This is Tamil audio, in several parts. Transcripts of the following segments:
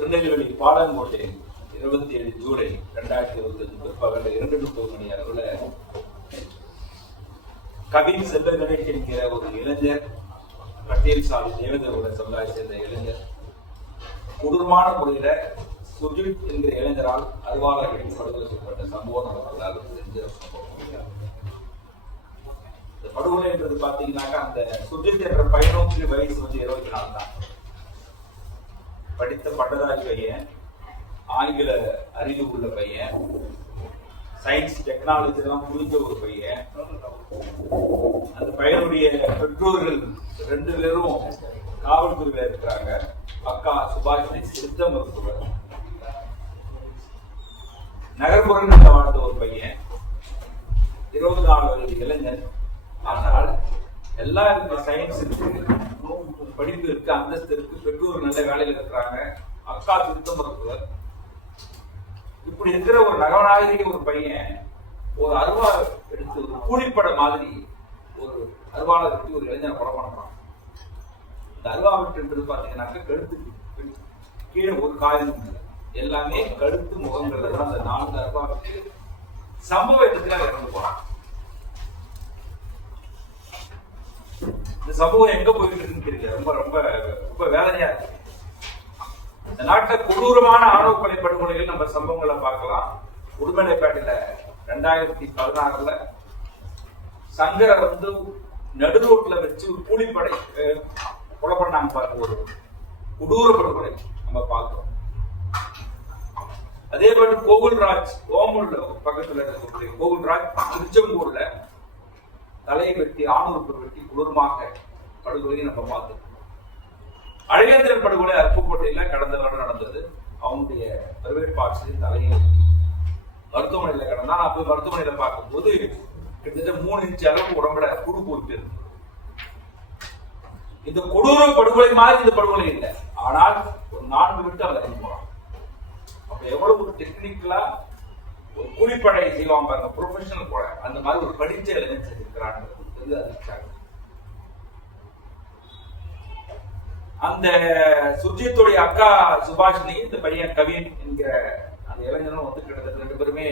திருநெல்வேலி பாலங்கோட்டை இருபத்தி ஏழு ஜூலை ரெண்டாயிரத்தி இருபத்தி அஞ்சு பிற்பகல் இரண்டு முப்பது மணி அளவுல கவின் செல்வ கணேஷ் என்கிற ஒரு இளைஞர் பட்டியல் சாலை தேவதோட சமுதாய சேர்ந்த இளைஞர். கொடூரமான முறையில சுஜித் என்கிற இளைஞரால் அருவாளர் படுகொலை செய்யப்பட்ட சம்பவம் நமக்கு தெரிஞ்ச ஒரு சம்பவம் படுகொலைன்றது பாத்தீங்கன்னாக்கா அந்த சுஜித் என்ற பையனுக்கு வயசு வந்து இருபத்தி நாலு தான் படித்த பட்டதாரி பையன் ஆங்கில அறிவு உள்ள பையன் சயின்ஸ் டெக்னாலஜி எல்லாம் புரிஞ்ச ஒரு பையன். அந்த பையனுடைய பெற்றோர்கள் ரெண்டு பேரும் காவல்துறையில இருக்கிறாங்க. அக்கா சுபாஷினி சித்த மருத்துவர். நகர்ப்புறங்களில் வாழ்ந்த ஒரு பையன். இருபது நாலு வயது இளைஞன். ஆனால் எல்லா சயின்ஸ் இருக்கு. படிப்பு இருக்கு அந்தஸ்து இருக்கு பெற்றோர் நல்ல வேலையில இருக்கிறாங்க. அக்கா சித்த மருத்துவர் இப்படி இருக்கிற ஒரு நகவநாயகி ஒரு பையன் ஒரு அருவா எடுத்து ஒரு கூலிப்பட மாதிரி ஒரு அருவாளை எடுத்து ஒரு இளைஞனை கொலை பண்ணுறான் இந்த அருவா வெட்டுன்றது பாத்தீங்கன்னாக்க கழுத்துக்கு கீழே ஒரு காயம் எல்லாமே கழுத்து முகங்கள்ல தான் அந்த நான்கு அருவா சம்பவ இடத்துல இறந்து போறான். இந்த சமூகம் எங்க போயிட்டு இருக்குன்னு தெரியல. ரொம்ப ரொம்ப ரொம்ப வேதனையா இருக்கு. இந்த நாட்டுல கொடூரமான ஆணவ கொலை படுகொலைகள் நம்ம சம்பவங்களை பார்க்கலாம். உடுமலைப்பேட்டையில ரெண்டாயிரத்தி பதினாறுல சங்கரை வந்து நடுரோட்ல வச்சு ஒரு கூலிப்படை கொலை பண்ணாங்க பாருங்க ஒரு கொடூர படுகொலை நம்ம பார்த்தோம் அதே போல கோகுல்ராஜ் ஓமூர்ல பக்கத்துல இருக்கக்கூடிய கோகுல்ராஜ் திருச்செங்கூர்ல தலையை வெட்டி ஆணூருக்கு வெட்டி கொடூரமாக படுகொலையை நம்ம பார்த்தோம் அழகேந்திரன் படுகொலை அருப்புக்கோட்டையில கடந்த வருடம் நடந்தது. அவனுடைய பிரைவேட் பார்ட்ஸ் தலையை மருத்துவமனையில கடந்தா நான் போய் மருத்துவமனையில பார்க்கும்போது கிட்டத்தட்ட மூணு இன்ச்சு அளவுக்கு உடம்புல குடு போயிட்டு இந்த கொடூர படுகொலை மாதிரி இந்த படுகொலை இல்லை. ஆனால் ஒரு நான்கு விட்டு அவன் இறங்கி போறான் அப்ப எவ்வளவு ஒரு டெக்னிக்கலா ஒரு கூலிப்படை செய்வாங்க பாருங்க ப்ரொஃபஷனல் கூட அந்த மாதிரி ஒரு படிச்ச இளைஞன் செஞ்சிருக்கிறான். அதிர்ச்சியாக அந்த சுர்ஜித்துடைய அக்கா சுபாஷினி இந்த பையன் கவின் என்கிற அந்த இளைஞனும் வந்து கிட்டத்தட்ட ரெண்டு பேருமே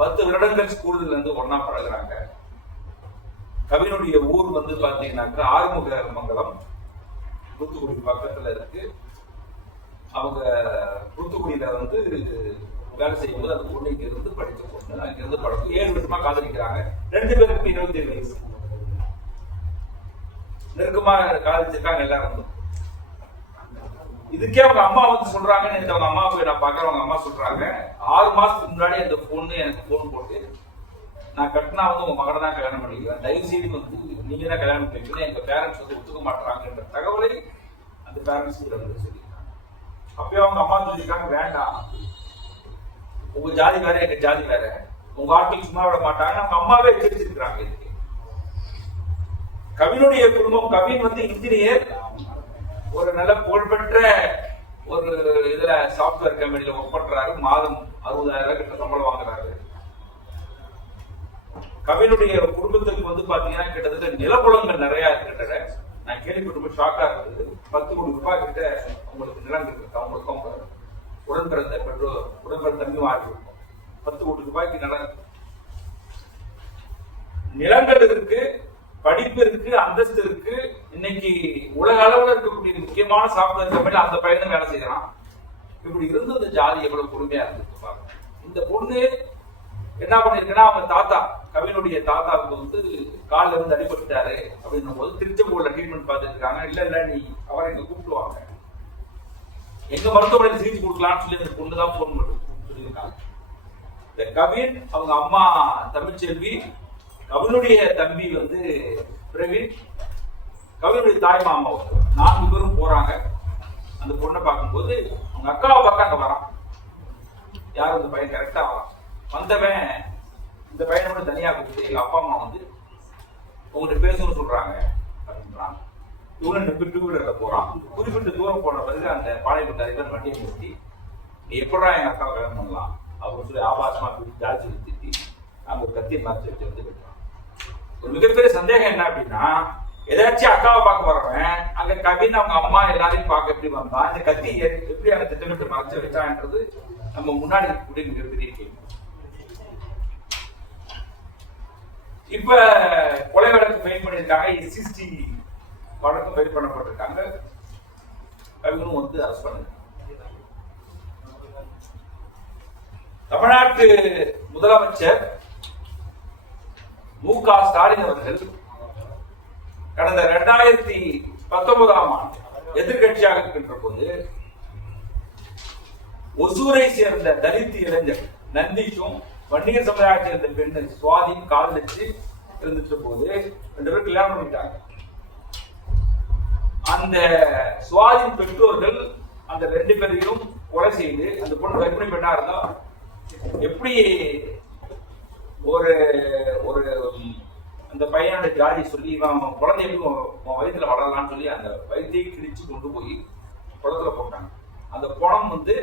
பத்து வருடங்கள் ஸ்கூல்ல இருந்து ஒன்னா பழகுறாங்க. கவினுடைய ஊர் வந்து பாத்தீங்கன்னாக்கா ஆறுமுக மங்கலம் தூத்துக்குடி பக்கத்துல இருக்கு. அவங்க தூத்துக்குடியில வந்து வேலை செய்யும்போது அந்த பொண்ணு இங்க இருந்து படிச்ச பொண்ணு அங்க இருந்து பழக்கம். ஏழு வருஷமா காதலிக்கிறாங்க. ரெண்டு பேருக்கும் இருபத்தி ஏழு வயசு. நெருக்கமா காதலிச்சிருக்காங்க எல்லாரும். இதுக்கே அவங்க அம்மா வந்து சொல்றாங்க அவங்க அம்மா போய் நான் பாக்குறேன் அவங்க அம்மா சொல்றாங்க. ஆறு மாசத்துக்கு முன்னாடி அந்த பொண்ணு எனக்கு போன் போட்டு நான் கட்டினா வந்து உங்க மகனை தான் கல்யாணம் பண்ணிக்கிறேன் தயவு செய்து வந்து நீங்க தான் கல்யாணம் பண்ணிக்கணும். எங்க பேரண்ட்ஸ் வந்து ஒத்துக்க மாட்டாங்கன்ற தகவலை அந்த பேரண்ட்ஸ் கிட்ட வந்து சொல்லியிருக்காங்க. அப்பயே அவங்க அம்மா சொல்லியிருக்காங்க வேண்டாம். உங்க ஜாதி வேற எங்க ஜாதி வேற. உங்க ஆட்கள் சும்மா விட மாட்டாங்க. நம்ம அம்மாவே எச்சரிச்சிருக்கிறாங்க இதுக்கு. கவினுடைய குடும்பம் கவின் வந்து இன்ஜினியர். ஒரு நல்ல புகழ்பெற்ற ஒரு இதுல சாஃப்ட்வேர் கம்பெனில ஒர்க் பண்றாரு. மாதம் அறுபதாயிரம் ரூபாய் கிட்ட சம்பளம் வாங்குறாரு. கவினுடைய குடும்பத்துக்கு வந்து பாத்தீங்கன்னா கிட்டத்தட்ட நிலப்புலங்கள் நிறைய இருக்கின்றன. நான் கேள்விப்பட்டு ஷாக்கா இருந்தது. பத்து கோடி ரூபாய் கிட்ட உங்களுக்கு நிலம் இருக்கு. அவங்களுக்கும் உடன் பிறந்த பெற்றோர் உடன் பிறந்த தம்பி மாறி இருக்கும் பத்து கோடி ரூபாய்க்கு நிலம் நிலங்கள் இருக்கு படிப்பு இருக்கு அந்தஸ்து இருக்கு. இன்னைக்கு உலக அளவுல இருக்கக்கூடிய முக்கியமான சாஃப்ட்வேர் கம்பெனி அந்த பையனும் வேலை செய்யறான். இப்படி இருந்து இந்த ஜாதி எவ்வளவு பொறுமையா இருந்திருக்கு பாருங்க. இந்த பொண்ணு என்ன பண்ணிருக்குன்னா அவங்க தாத்தா கவினுடைய தாத்தாவுக்கு வந்து கால்ல இருந்து அடிபட்டுட்டாரு அப்படின்னும் போது திருச்செங்கோடுல ட்ரீட்மெண்ட் பார்த்துட்டு இருக்காங்க. இல்ல இல்ல நீ அவரை இங்க கூப்பிடுவாங்க எங்க மருத்துவமனையில் சிகிச்சை கொடுக்கலாம்னு சொல்லி அந்த பொண்ணு தான் போன் பண்ணி சொல்லியிருக்காங்க. இந்த கவின் அவங்க அம்மா தமிழ்ச்செல்வி கவினுடைய தம்பி வந்து பிரவீன் கவினுடைய தாய் மாமா நான்கு பேரும் போறாங்க. அந்த பொண்ணை பார்க்கும்போது அவங்க அக்காவை பார்க்க அங்க வரான். யாரும் அந்த பையன்? கரெக்டா வரான். வந்தவன் இந்த பையனை மட்டும் தனியாக கூப்பிட்டு எங்க அப்பா அம்மா வந்து உங்கள்கிட்ட பேசணும்னு சொல்றாங்க அப்படின்றாங்க. இவன் டூ வீலர்ல போறான். குறிப்பிட்ட தூரம் போன பிறகு அந்த பாளையப்பட்ட அதிகாரி வண்டியை நிறுத்தி நீ எப்படா எங்க அக்காவை கல்யாணம் பண்ணலாம்? அப்படின்னு சொல்லி ஆபாசமா பிடிச்சி ஜாதி திட்டி அங்க ஒரு கத்தியை மறைச்சு வச்சு வந்து கட்டுறான் ஒரு மிகப்பெரிய சந்தேகம் என்ன அப்படின்னா ஏதாச்சும் அக்காவை பார்க்க வர்றவன் அங்க கவின் அவங்க அம்மா எல்லாரையும் பார்க்க எப்படி வந்தான்? இந்த கத்தி எப்படி அந்த திட்டமிட்டு மறைச்சு வச்சான்றது நம்ம முன்னாடி இருக்கக்கூடிய மிகப்பெரிய கேள்வி. இப்ப கொலை வழக்கு மெயின் பண்ணிருக்காங்க எஸ்சிஸ்டி வழக்கு பதிவு பண்ணப்பட்டிருக்காங்க. அவங்களும் வந்து அரசு பண்ணுங்க. தமிழ்நாட்டு முதலமைச்சர் மு க ஸ்டாலின் அவர்கள் கடந்த இரண்டாயிரத்தி பத்தொன்பதாம் ஆண்டு எதிர்கட்சியாக இருக்கின்ற போது ஒசூரை சேர்ந்த தலித் இளைஞர் நந்திக்கும் வன்னியர் சமுதாயத்தை சேர்ந்த பெண்ணை சுவாதியும் காதலிச்சு இருந்துட்ட போது ரெண்டு பேரும் கல்யாணம் பண்ணிட்டாங்க. அந்த சுவாதின் பெற்றோர்கள் அந்த ரெண்டு பேரையும் கொலை செய்து அந்த பொண்ணு கர்ப்பிணி பெண்ணா இருந்தா எப்படி ஒரு ஒரு அந்த பையனோட ஜாதி சொல்லி இவன் அவன் குழந்தை எப்படி உன் வயிற்றுல வளரலாம்னு சொல்லி அந்த வயிற்றையை கிழிச்சு கொண்டு போய் குளத்துல போட்டாங்க. அந்த குளம் வந்து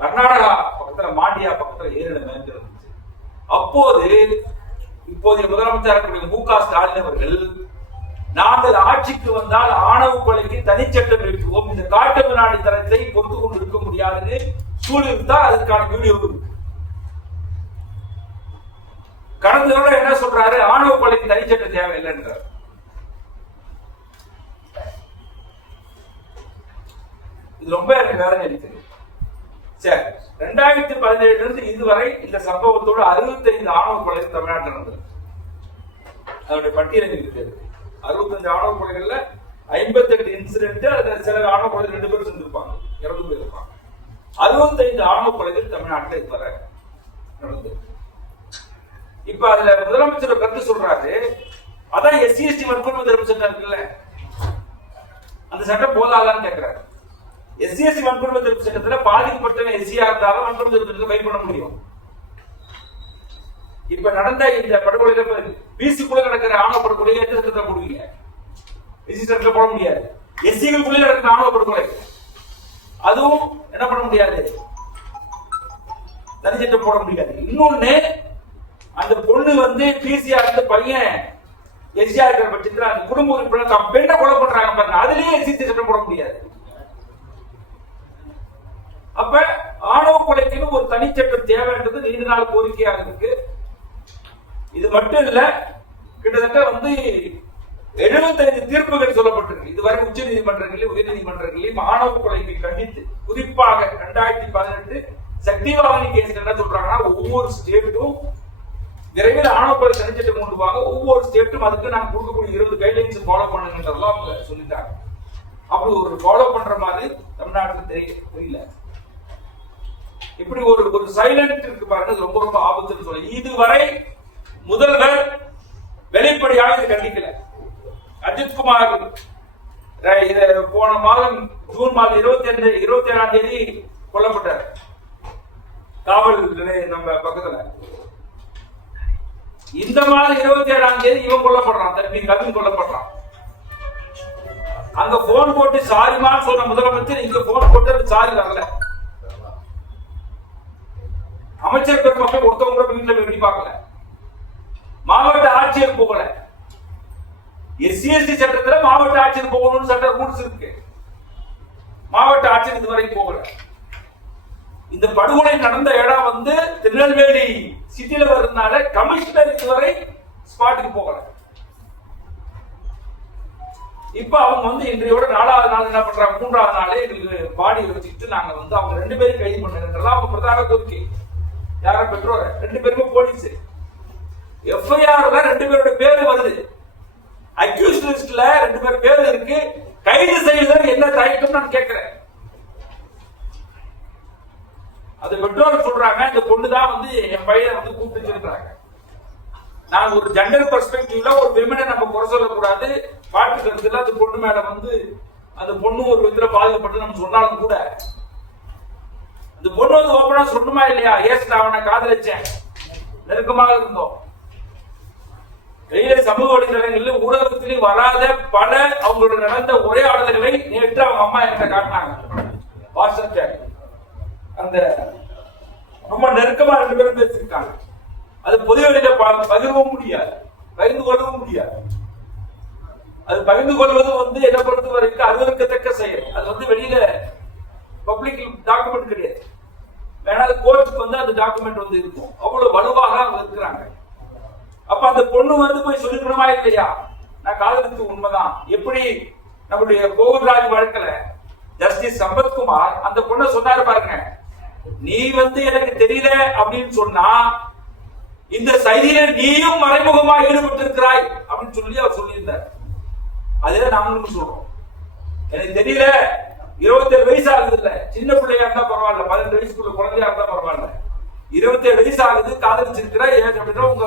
கர்நாடகா பக்கத்துல மாண்டியா பக்கத்துல ஏரியில மேய்ந்து இருந்துச்சு. அப்போது இப்போதைய முதலமைச்சர் இருக்கக்கூடிய மு க ஸ்டாலின் அவர்கள் நாங்கள் ஆட்சிக்கு வந்தால் ஆணவ கொலைக்கு தனிச்சட்டம் எழுப்புவோம் இந்த காட்டு நாடு தரத்தை பொறுத்து கொண்டு இருக்க முடியாதுன்னு சூழ்நிலை அதுக்கான வீடியோ. இருக்கு கடந்த தடவை என்ன சொல்றாரு? ஆணவ கொலைக்கு தனிச்சட்டம் தேவையில்லைன்றார். இது ரொம்ப எனக்கு வேலை அளித்தது சரி ரெண்டாயிரத்தி பதினேழுல இருந்து இதுவரை இந்த சம்பவத்தோட அறுபத்தைந்து ஆணவ கொலை தமிழ்நாட்டில் நடந்தது. அதனுடைய பட்டியல் இருக்கு. அறுபத்தஞ்சு ஆணவ கொலைகள்ல ஐம்பத்தெட்டு இன்சிடென்ட் அதுல சில ஆணவ கொலைகள் ரெண்டு பேரும் செஞ்சிருப்பாங்க. இறந்து போயிருப்பாங்க அறுபத்தைந்து ஆணவ கொலைகள் தமிழ்நாட்டில் இதுவரை நடந்தது இப்ப அதுல முதலமைச்சர் கருத்து சொல்றாரு. அதான் எஸ்சி எஸ்டி வன்கொடுமை தடுப்பு சட்டம் இருக்குல்ல அந்த சட்டம் போதாதான்னு கேட்கிறாரு எஸ்சி எஸ்டி வன்கொடுமை தடுப்பு சட்டத்துல பாதிக்கப்பட்டவன் எஸ்சியா இருந்தாலும் வன்கொடுமை தடுப்பு சட்டத்தை ஃபைல் பண்ண முடியும். இப்ப நடந்த இந்த படுகொலையில பிசிக்குள்ள நடக்கிற ஆணவ படுகொலை எந்த சட்டத்தை போடுவீங்க? போட முடியாது. எஸ்சிகளுக்குள்ளே நடக்கிற ஆணவ படுகொலை. அதுவும் என்ன பண்ண முடியாது? தனிச்சட்டம் போட முடியாது. இன்னொன்னு அந்த பொண்ணு வந்து பிசியா இருந்த பையன் எஸ்சியா இருக்கிற பட்சத்தில் அந்த குடும்ப உறுப்பினர் தான். பெண்ணை கொலை பண்றாங்க பாருங்க. அதுலயே எஸ்சி சட்டம் போட முடியாது. அப்ப ஆணவ கொலைக்குன்னு ஒரு தனிச்சட்டம் தேவைன்றது நீண்ட நாள் கோரிக்கையாக இருக்கு. இது மட்டும் இல்ல கிட்டத்தட்ட வந்து எழுபத்தைந்து தீர்ப்புகள் சொல்லப்பட்டிருக்கு. இதுவரை உச்ச நீதிமன்றங்களிலும் உயர் நீதிமன்றங்களிலும் மாணவ கொலைக்கு கண்டித்து குறிப்பாக ரெண்டாயிரத்தி பதினெட்டு சக்திவாகனி கேஸ் என்ன சொல்றாங்கன்னா ஒவ்வொரு ஸ்டேட்டும் விரைவில் ஆணவ கொலை தனிச்சட்டம் கொண்டு வாங்க ஒவ்வொரு ஸ்டேட்டும் அதுக்கு நாங்க கொடுக்கக்கூடிய இருபது கைட்லைன்ஸ் ஃபாலோ பண்ணுங்கன்றதெல்லாம் அவங்க சொல்லிட்டாங்க. அப்படி ஒரு ஃபாலோ பண்ற மாதிரி தமிழ்நாட்டுல தெரிய தெரியல. இப்படி ஒரு ஒரு சைலண்ட் இருக்கு பாருங்க ரொம்ப ரொம்ப ஆபத்துன்னு சொல்லி இதுவரை முதல்வர் வெளிப்படையாக இது கண்டிக்கல. அஜித்குமார் போன மாதம் ஜூன் மாதம் இருபத்தி ரெண்டு இருபத்தி ஏழாம் தேதி கொல்லப்பட்டார். காவல் நம்ம பக்கத்துல. இந்த மாதம் இருபத்தி ஏழாம் தேதி இவன் கொல்லப்படுறான். தம்பி கவின் கொல்லப்படுறான். அங்க போன் போட்டு சாரிமான்னு சொன்ன முதலமைச்சர் இங்க போன் போட்டு சாரி வரல அமைச்சர் பெருமக்கள் ஒருத்தவங்க வீட்டுல வெட்டி பார்க்கல. மாவட்ட ஆட்சியர் போகல. எஸ்சி எஸ்டி சட்டத்துல மாவட்ட ஆட்சியர் போகணும்னு சட்ட ரூல்ஸ் இருக்கு. மாவட்ட ஆட்சியர் இதுவரை போகல. இந்த படுகொலை நடந்த இடம் வந்து திருநெல்வேலி சிட்டில வர்றதுனால கமிஷனர் இதுவரை ஸ்பாட்டுக்கு போகல. இப்ப அவங்க வந்து இன்றையோட நாலாவது நாள் என்ன பண்றாங்க? மூன்றாவது நாளே எங்களுக்கு பாடி வச்சுக்கிட்டு நாங்க வந்து அவங்க ரெண்டு பேரும் கைது பண்ணுங்கிறதெல்லாம் அவங்க பிரதான கோரிக்கை. யார பெற்றோர்? ரெண்டு பேருமே போலீஸ் எஃப்ஐஆர்ல ரெண்டு பேரோட பேரு வருது. அக்யூஸ் லிஸ்ட்ல ரெண்டு பேர் பேர் இருக்கு. கைது செய்வதற்கு என்ன தயக்கம் நான் கேட்கிறேன். அது பெற்றோர் சொல்றாங்க இந்த பொண்ணு தான் வந்து என் பையனை வந்து கூப்பிட்டு சொல்றாங்க நான் ஒரு ஜெண்டர் பெர்ஸ்பெக்டிவ்ல ஒரு விமனை நம்ம குறை சொல்லக்கூடாது. பாட்டு கருத்துல அந்த பொண்ணு மேல வந்து அந்த பொண்ணு ஒரு விதத்துல பாதிக்கப்பட்டு நம்ம சொன்னாலும் கூட. அந்த பொண்ணு வந்து ஓப்பனா சொல்லணுமா இல்லையா? ஏஸ் நான் அவனை காதலிச்சேன். நெருக்கமாக இருந்தோம். வெளியில சமூக வலைதளங்களில் ஊடகத்திலும் வராத பல அவங்களோட நடந்த உரையாடல்களை நேற்று அவங்க அம்மா என்கிட்ட காட்டினாங்க. WhatsApp chat. அந்த ரொம்ப நெருக்கமா ரெண்டு பேரும் பேசியிருக்காங்க. அது பொது வெளியில ப- பகிரவும் முடியாது. பகிர்ந்து கொள்ளவும் முடியாது. அது பகிர்ந்து கொள்வது வந்து என்ன பொறுத்த வரைக்கும் அலுவலகத்தக்க செயல். அது வந்து வெளியில பப்ளிக் டாக்குமெண்ட் கிடையாது. வேணா கோர்ட்டுக்கு வந்து அந்த டாக்குமெண்ட் வந்து இருக்கும். அவ்வளவு வலுவாக அவங்க இருக்கிறாங்க. அப்ப அந்த பொண்ணு வந்து போய் சொல்லிக்கணுமா இல்லையா? நான் காதலித்து உண்மைதான். எப்படி நம்முடைய கோகுல்ராஜ் வழக்கில்? ஜஸ்டிஸ் சம்பத்குமார் அந்த பொண்ணை சொன்னாரு பாருங்க. நீ வந்து எனக்கு தெரியல அப்படின்னு சொன்னா இந்த செய்தியில நீயும் மறைமுகமா ஈடுபட்டு இருக்கிறாய் அப்படின்னு சொல்லி அவர் சொல்லியிருந்தார். அதே நாங்களும் சொல்றோம். எனக்கு தெரியல இருபத்தேழு வயசு ஆகுது இல்ல சின்ன பிள்ளையா இருந்தா பரவாயில்ல பதினெட்டு வயசுக்குள்ள குழந்தையா இருந்தா பரவாயில்ல. இருபத்தேழு வயசு ஆகுது காதலிச்சிருக்கிற ஏன் அப்படின்னா உங்க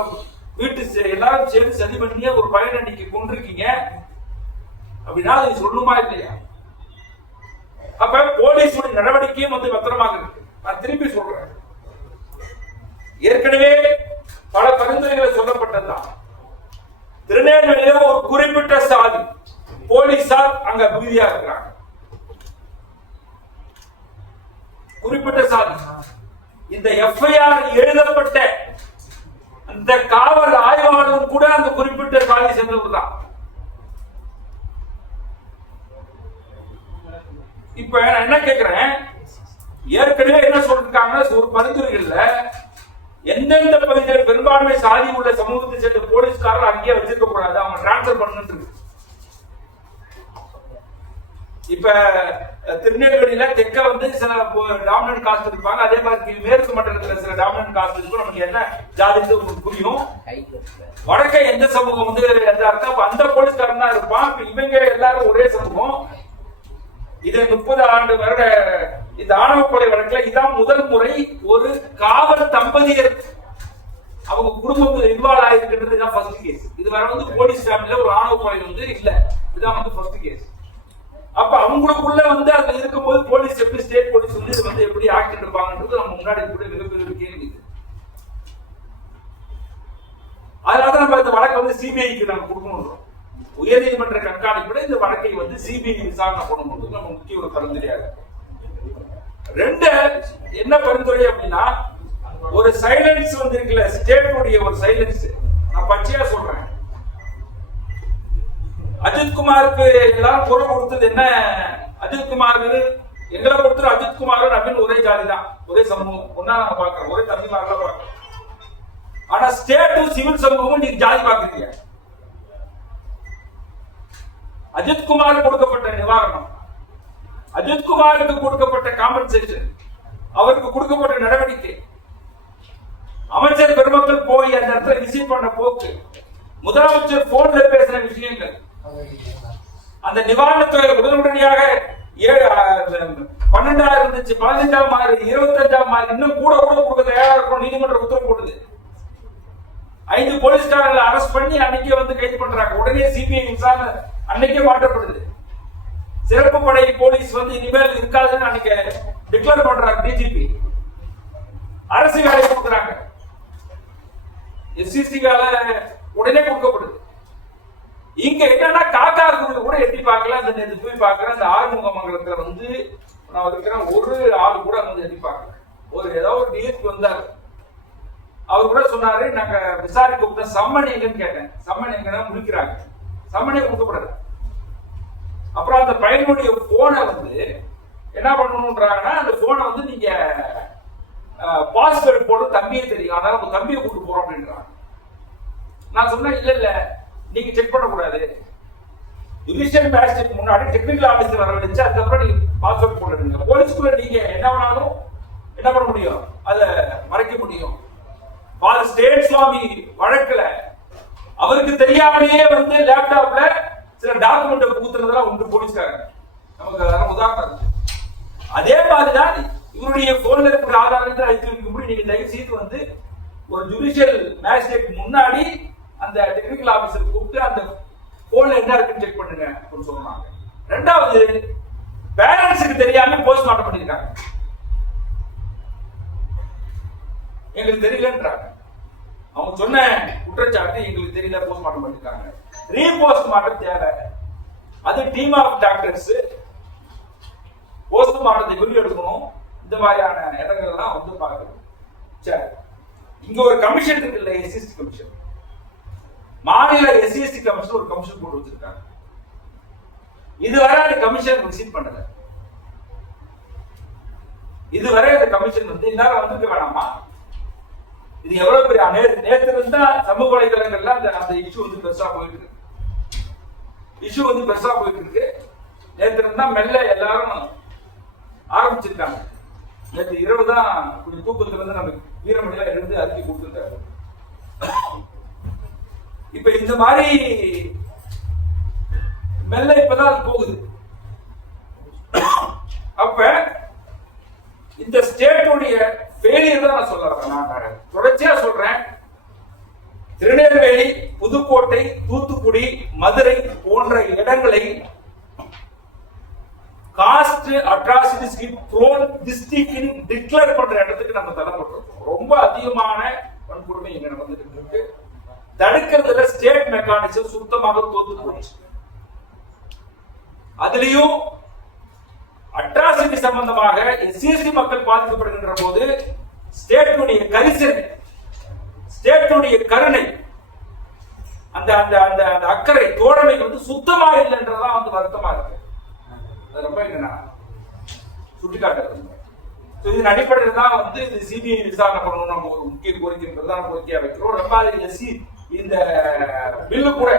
வீட்டு எல்லாரும் சேர்ந்து சதி பண்ணி ஒரு பையனை நீங்க கொண்டிருக்கீங்க அப்படின்னா அது சொல்லணுமா இல்லையா? அப்ப போலீஸுடைய நடவடிக்கையும் வந்து பத்திரமாக இருக்கு. நான் திரும்பி சொல்றேன். ஏற்கனவே பல பரிந்துரைகளை சொல்லப்பட்டதுதான். திருநெல்வேலியில ஒரு குறிப்பிட்ட சாதி போலீசார் அங்க மிகுதியா இருக்கிறாங்க. குறிப்பிட்ட சாதி. இந்த எஃப்ஐஆர் எழுதப்பட்ட அந்த காவல் ஆய்வாளரும் கூட அந்த குறிப்பிட்ட சாதி சென்றவர் தான். இப்ப நான் என்ன கேக்குறேன்? ஏற்கனவே என்ன சொல்லிருக்காங்கன்னா ஒரு பரிந்துரைகள்ல எந்தெந்த பகுதியில் பெரும்பான்மை சாதி உள்ள சமூகத்தை சேர்ந்த போலீஸ்காரர்கள் அங்கேயே வச்சிருக்க கூடாது அவங்க டிரான்ஸ்பர் பண்ணுன்னு இப்ப திருநெல்வேலியில தெற்க வந்து சில டாமினன்ட் காஸ்ட் இருப்பாங்க. அதே மாதிரி மேற்கு மண்டலத்துல சில டாமினன்ட் காஸ்ட் இருக்கும் நமக்கு என்ன ஜாதி உங்களுக்கு புரியும். வடக்க எந்த சமூகம் வந்து எதா இருக்கா? அந்த போலீஸ்காரன் தான் இருப்பான். இவங்க எல்லாரும் ஒரே சமூகம். இது முப்பது ஆண்டு வருட இந்த ஆணவ கொலை வழக்குல இதான் முதல் முறை ஒரு காவல் தம்பதியர் அவங்க குடும்பம் இன்வால்வ் ஆயிருக்கின்றது இதான் ஃபர்ஸ்ட் கேஸ் இது வர வந்து போலீஸ் ஃபேமிலியில ஒரு ஆணவ கொலை வந்து இல்ல. இதுதான் வந்து ஃபர்ஸ்ட் கேஸ் அப்ப அவங்களுக்குள்ள வந்து அது இருக்கும்போது போலீஸ் எப்படி ஸ்டேட் போலீஸ் வந்து இது வந்து எப்படி ஆக்ட் எடுப்பாங்கன்றது நம்ம முன்னாடி கூட மிகப்பெரிய கேள்வி இது. நம்ம இந்த வழக்கு வந்து சிபிஐக்கு நம்ம கொடுக்கணும். உயர்நீதிமன்ற கண்காணிப்புல இந்த வழக்கை வந்து சிபிஐ விசாரணை பண்ணணும் நம்ம முக்கிய ஒரு பரிந்துரையாக ரெண்டு என்ன பரிந்துரை அப்படின்னா ஒரு சைலன்ஸ் வந்து இருக்குல்ல ஸ்டேட்டுடைய ஒரு சைலன்ஸ் நான் பச்சையா சொல்றேன். அஜித்குமாருக்கு எல்லாரும் குரல் கொடுத்தது என்ன? அஜித்குமார் எங்களை பொறுத்தவரை அஜித்குமார் நவீன் ஒரே ஜாதி தான் ஒரே சமூகம். ஒன்னா நாங்க பாக்குறோம் ஒரே தமிழ்நாடுல பாக்குறோம் ஆனா ஸ்டேட்டும் சிவில் சமூகமும் நீங்க ஜாதி பாக்குறீங்க அஜித்குமார் கொடுக்கப்பட்ட நிவாரணம் அஜித்குமாருக்கு கொடுக்கப்பட்ட காம்பன்சேஷன் அவருக்கு கொடுக்கப்பட்ட நடவடிக்கை. அமைச்சர் பெருமக்கள் போய் அந்த இடத்துல விசிட் பண்ண போக்கு முதலமைச்சர் போன்ல பேசின விஷயங்கள். அந்த நிவாரணத்துறை உடனுடனடியாக ஏழு பன்னெண்டாயிரம் இருந்துச்சு பதினஞ்சாம் மாறி இருபத்தஞ்சாம் மாதிரி இன்னும் கூட கூட கொடுக்க தயாரா இருக்கும் நீதிமன்ற உத்தரவு போடுது ஐந்து போலீஸ்காரங்களை அரெஸ்ட் பண்ணி அன்னைக்கே வந்து கைது பண்றாங்க. உடனே சிபிஐ விசாரணை அன்னைக்கே மாற்றப்படுது. சிறப்பு படை போலீஸ் வந்து இனிமேல் இருக்காதுன்னு அன்னைக்கு டிக்ளேர் பண்றாங்க டிஜிபி அரசு வேலை கொடுக்குறாங்க. எஸ்சிசிகால உடனே கொடுக்கப்படுது. இங்க என்னன்னா காக்கா குருவி கூட எட்டி பார்க்கல. அந்த நேற்று போய் பார்க்கறேன். அந்த ஆறுமுக மங்கலத்துல வந்து நான் இருக்கிறேன் ஒரு ஆள் கூட வந்து எட்டி பார்க்கல. ஒரு ஏதோ ஒரு டிஎஸ்பி வந்தாரு. அவர் கூட சொன்னாரு நாங்க விசாரிக்க கூப்பிட்ட சம்மன் எங்கன்னு கேட்டேன். சம்மன் எங்கன்னா முடிக்கிறாங்க சம்மனே கொடுக்கப்படாது அப்புறம் அந்த பையனுடைய போனை வந்து என்ன பண்ணணும்ன்றாங்கன்னா அந்த போனை வந்து நீங்க பாஸ்வேர்டு போட்டு தம்பியே தெரியும். அதனால உங்க தம்பியை கூட்டு போறோம் அப்படின்றாங்க. நான் சொன்னேன் இல்ல இல்ல. நீங்க செக் பண்ணக்கூடாது. ஜுடிஷியல் மேஜிஸ்ட்ரேட் முன்னாடி டெக்னிக்கல் ஆபீசர் வரவழைச்சு அதுக்கப்புறம் நீங்க பாஸ்வேர்ட் போட்டுருங்க போலீஸ்க்குள்ள நீங்க என்ன வேணாலும் என்ன பண்ண முடியும்? அதை மறைக்க முடியும். பல ஸ்டேட் சுவாமி வழக்குல அவருக்கு தெரியாமலேயே வந்து லேப்டாப்ல சில டாக்குமெண்ட் புகுத்துறதெல்லாம் உண்டு போலீஸ்காரங்க. நமக்கு அதெல்லாம் உதாரணம் அதே மாதிரிதான் இவருடைய போன்ல இருக்கிற ஆதாரத்தை அழைத்து வைக்கும்படி நீங்க தயவு செய்து வந்து ஒரு ஜுடிஷியல் மேஜிஸ்ட்ரேட் முன்னாடி அந்த டெக்னிக்கல் ஆபீசர் கூப்பிட்டு அந்த போன்ல என்ன இருக்குன்னு செக் பண்ணுங்க அப்படின்னு சொன்னாங்க. ரெண்டாவது பேரண்ட்ஸுக்கு தெரியாம போஸ்ட்மார்ட்டம் பண்ணிருக்காங்க. எங்களுக்கு தெரியலன்றாங்க. அவங்க சொன்ன குற்றச்சாட்டு எங்களுக்கு தெரியல போஸ்ட்மார்ட்டம் பண்ணிருக்காங்க. ரீபோஸ்ட்மார்ட்டம் தேவை. அது டீம் ஆஃப் டாக்டர்ஸ் போஸ்ட்மார்ட்டத்தை வெளியே எடுக்கணும். இந்த மாதிரியான இடங்கள்லாம் வந்து பார்க்கணும். சரி. இங்க ஒரு கமிஷன் இருக்குல்ல எஸ்எஸ்டி கமிஷன் மாநில எஸ்சிஎஸ்டி கமிஷன் ஒரு கமிஷன் போர்டு வச்சிருக்காங்க. இதுவரை அந்த கமிஷன் விசிட் பண்ணல. இதுவரை அந்த கமிஷன் வந்து இந்நேரம் வந்திருக்க வேணாமா? இது எவ்வளவு பெரிய நேற்று நேற்று இருந்தா சமூக வலைதளங்கள்ல அந்த அந்த இஷ்யூ வந்து பெருசா போயிட்டு இருக்கு. இஷ்யூ வந்து பெருசா போயிட்டு இருக்கு. நேற்று இருந்தா மெல்ல எல்லாரும் ஆரம்பிச்சிருக்காங்க. நேற்று இரவு தான் கொஞ்சம் தூக்கத்துல இருந்து நம்ம வீரமணியில இருந்து அறிக்கை கொடுத்துருக்காரு. இப்ப இந்த மாதிரி மெல்ல இப்பதான் அது போகுது. அப்ப இந்த ஸ்டேட்டுடைய ஃபெயிலியர் தான் நான் சொல்ல நான் தொடர்ச்சியா சொல்றேன். திருநெல்வேலி புதுக்கோட்டை தூத்துக்குடி மதுரை போன்ற இடங்களை காஸ்ட் அட்ராசிட்டிஸ்க்கு ப்ரோன் டிஸ்ட்ரிக்ட் டிக்ளேர் பண்ற இடத்துக்கு நம்ம தள்ளப்பட்டிருக்கோம். ரொம்ப அதிகமான வன்கொடுமை இங்க நடந்துட்டு தடுக்கிறதுல ஸ்டேட் மெக்கானிசம் சுத்தமாக தோத்து போச்சு. அதுலயும் அட்ராசிட்டி சம்பந்தமாக எஸ்சிஎஸ்டி மக்கள் பாதிக்கப்படுகின்ற போது ஸ்டேட்டுடைய கரிசனை ஸ்டேட்டுடைய கருணை அந்த அந்த அந்த அந்த அக்கறை தோழமை வந்து சுத்தமா இல்லைன்றதான் வந்து வருத்தமா இருக்கு. அது ரொம்ப என்னன்னா சுட்டிக்காட்டுறது. இதன் அடிப்படையில் தான் வந்து இது சிபிஐ விசாரணை பண்ணணும் நம்ம ஒரு முக்கிய கோரிக்கை பிரதான கோரிக்கையா வைக்கிறோம். ரொம்ப சி இந்த பில்லு கூட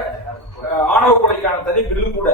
ஆணவ கொலைக்கான தனி பில்லு கூட.